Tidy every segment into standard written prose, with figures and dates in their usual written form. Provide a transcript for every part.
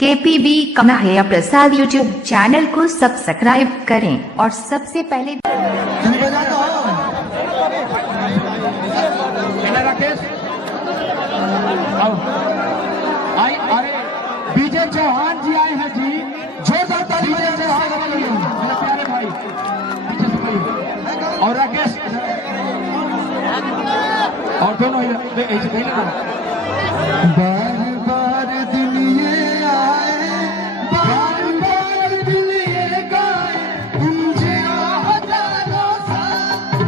KPB कन्हैया प्रसाद YouTube channel को सब्सक्राइब करें और सबसे पहले विजय चौहान जी आए हैं जी, जोरदार ताली विजय चौहान मेरे प्यारे भाई पीछे से और राकेश और दोनों ऐसे बार बार दिन ये आए, बार बार दिन ये गाए, मुझे हजारों साल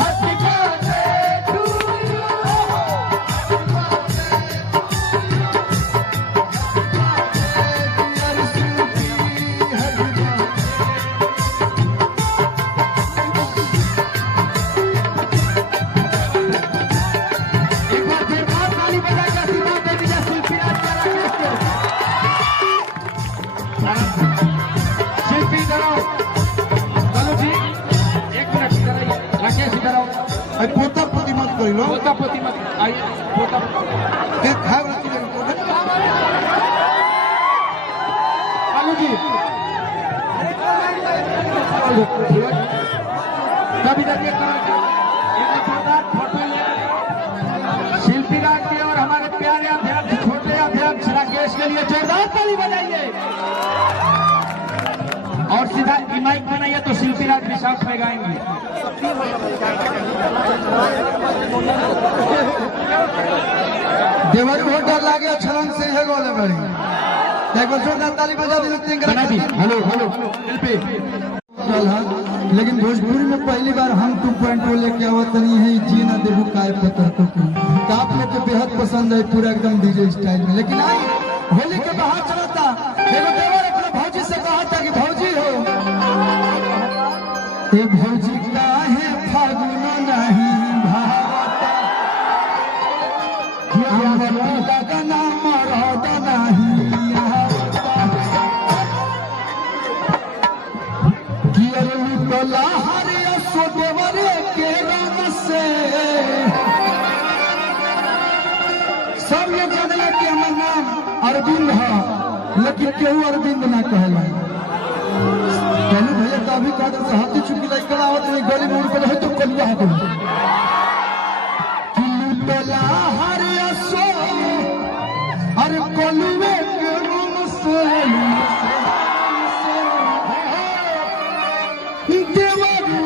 हट जाते दूर पोता पोती मत कर लो, पोता पोती मत आई पोता देख खाए वाला चीज आलू जी कभी देखिए एक जोरदार फोटो शिल्पी राज के और हमारे प्यारे अध्यक्ष छोटे अध्यक्ष राकेश के लिए जोरदार ताली बजाइए और सीधा माइक बनाइए तो शिल्पी राज भी साथ में गाएंगे। देवर बहुत डर लागे छलन से है गोले बड़ी देखो जोरदार ताली बजा दी तीन करा दी हेलो हेलो शिल्पी लेकिन भोजपुरी में पहली बार हम 2.0 लेके आवत नहीं है जी ना देबू काय पत्थर को का आप लोग को बेहद पसंद है पूरा एकदम डीजे स्टाइल में लेकिन आई होली के बाहर चलता देखो देवर अपने भौजी से कहा था कि भौजी हो ए भौजी का है फागुन नहीं भावता हमरा का नाम रहत नहीं कि अरे निकला हरिया सो देवरे के रंग से सब ये जानला कि हमर नाम अरविंद है लेकिन केहू अरविंद ना कहला कहलू भैया तभी कहते से हाथी चुकी लग आवत नहीं गली में उड़ है तो कलिया है कि लुटला हरिया सो अरे कलुए के रंग से देवरू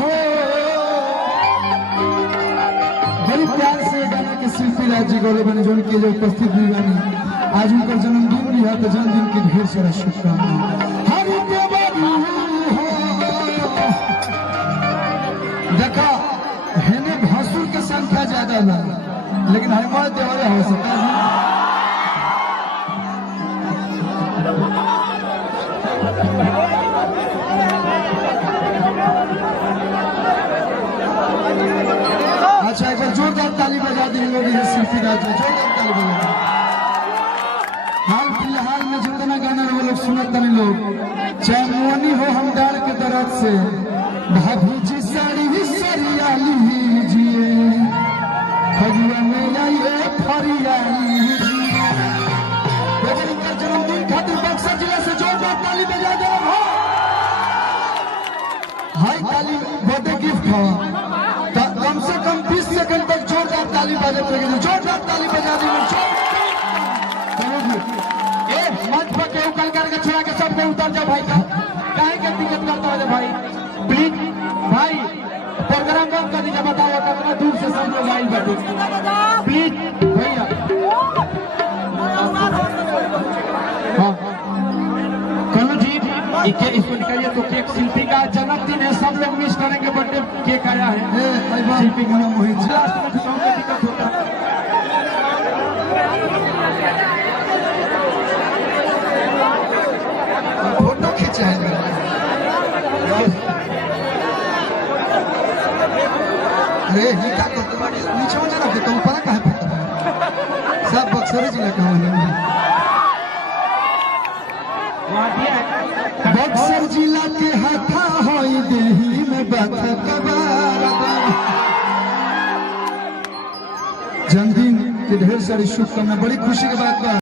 हो बड़ी प्यार से गाना के शिल्पी राज जी गोले बने जो उनके जो उपस्थित भी बनी आज उनका जन्मदिन भी है तो जन्मदिन की ढेर सारा शुभकामनाएं। देखा हेने भसुर की संख्या ज्यादा ना लेकिन हमारे देवरे हो सकता है। अच्छा एक बार जोरदार ताली बजा दी लोग शिल्पी राज जोरदार ताली बजा। हाल फिलहाल में जितना गाना वो लोग सुनते नहीं लोग चाहे मोनी हो हम डाल के दर्द से भाभी जी साड़ी सरिया लीजिए फरिया में आइए फरिया लीजिए जन्मदिन खातिर बक्सर जिले से जोरदार ताली बजा दो हाई ताली बर्थडे गिफ्ट हो कम से कम 20 सेकंड तक जोरदार ताली बजा देंगे जोरदार ताली बजा देंगे मंच पर केहू कल करके छुड़ा के सबको उतर जाओ भाई का काहे के दिक्कत करता है भाई प्लीज भाई प्रोग्राम बंद कर दीजिए बताओ कितना दूर से सब लोग आए बैठे प्लीज भैया हाँ कलू जी इसको निकालिए तो केक शिल्पी का जन्मदिन है सब लोग मिस करेंगे बर्थडे केक आया है शिल्पी का नाम मोहित दिक्कत होता है फोटो खींचा है अरे हिका तो नीचे में जाना तो ऊपर का है सब बक्सर जिला का है बक्सर जिला के हाथा होई देही में बात कबार जन्मदिन के ढेर सारी शुभकामनाएं, बड़ी खुशी की बात बा।